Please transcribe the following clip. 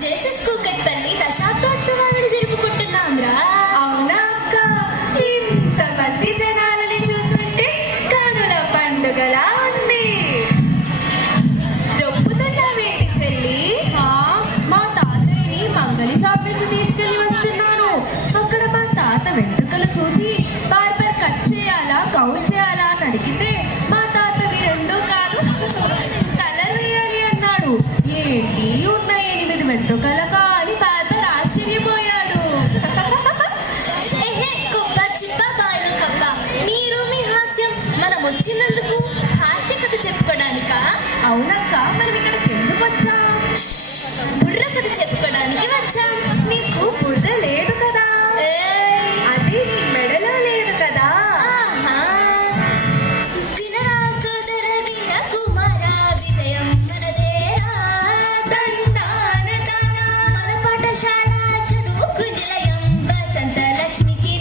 Jesus Kukatpally దశాబ్దోత్సవాలను జరుపుకుంటున్నాంరా. అవునా అక్క, ఇంతమంది జనాలని చూస్తుంటే కనుల పండుగలా ఉంది. రొప్పుతున్నావేంటి చెల్లి? మా తాతయ్యని మంగళి షాప్ నుంచి తీసుకెళ్లి వస్తున్నాను. అక్కడ మా తాత వెంట్రుకలు చూసి బార్బర్ కట్ చేయాలా కౌల్ చేయాలా అని అడిగితే మా తాతవి రెండూ కాదు కలర్ వేయాలి అన్నాడు. ఏంటి ఉన్న 8 వెంట్రుకలకా అని బార్బర్ ఆశ్చర్యపోయాడు. ఎహే కొబ్బరి చిప్ప బాయిల కప్ప, మీరు మీ హాస్యం మనం వచ్చినందుకు హాస్య కథ చెప్పుకోవడానికా? అవునక్క, మనం ఇక్కడికి ఎందుకు వచ్చాం? బుర్ర కథ చెప్పుకోవడానికి వచ్చాం. నీకు బుర్ర లేదు